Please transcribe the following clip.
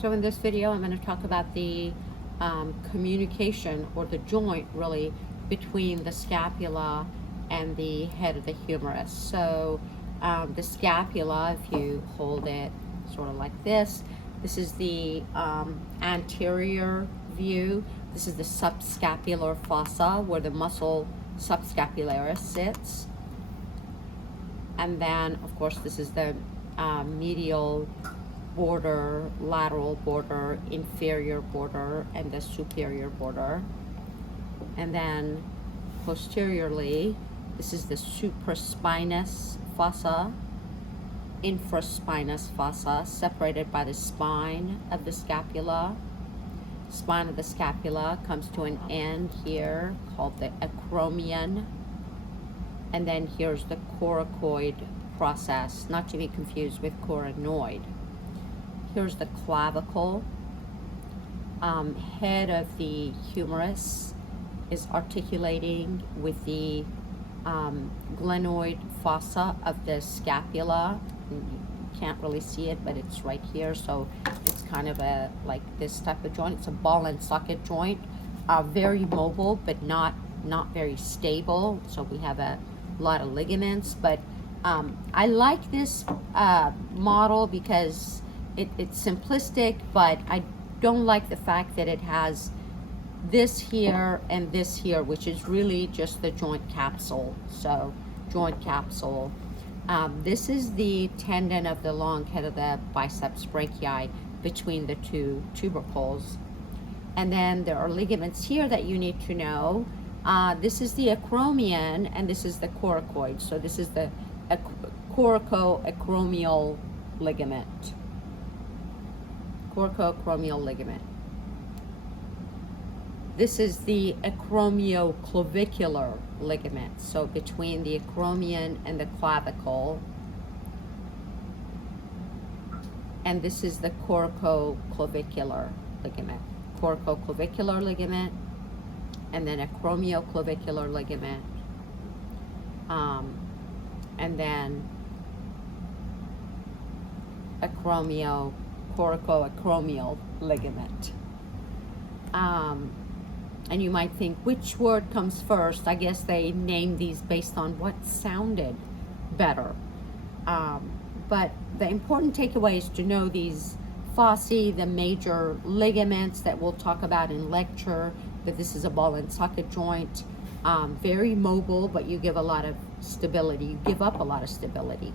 So in this video, I'm going to talk about the communication, or the joint really, between the scapula and the head of the humerus. So the scapula, if you hold it sort of like this is the anterior view. This is the subscapular fossa, where the muscle subscapularis sits. And then, of course, this is the medial border, lateral border, inferior border, and the superior border. And then posteriorly, this is the supraspinous fossa, infraspinous fossa, separated by the spine of the scapula. Spine of the scapula comes to an end here called the acromion. And then here's the coracoid process, not to be confused with coronoid. Here's the clavicle. Head of the humerus is articulating with the glenoid fossa of the scapula. You can't really see it, but it's right here. So it's kind of a like this type of joint. It's a ball and socket joint, very mobile, but not very stable. So we have a lot of ligaments, but I like this model because it's simplistic, but I don't like the fact that it has this here and this here, which is really just the joint capsule. So joint capsule. This is the tendon of the long head of the biceps brachii between the two tubercles. And then there are ligaments here that you need to know. This is the acromion, and this is the coracoid. So this is the coracoacromial ligament. Coracoacromial ligament. This is the acromioclavicular ligament. So between the acromion and the clavicle. And this is the coracoclavicular ligament. Coracoclavicular ligament, and then acromioclavicular ligament, and then coracoacromial ligament. And you might think, which word comes first? I guess they named these based on what sounded better. But the important takeaway is to know these fossae, the major ligaments that we'll talk about in lecture, that this is a ball and socket joint, very mobile, but you give a lot of stability. You give up a lot of stability.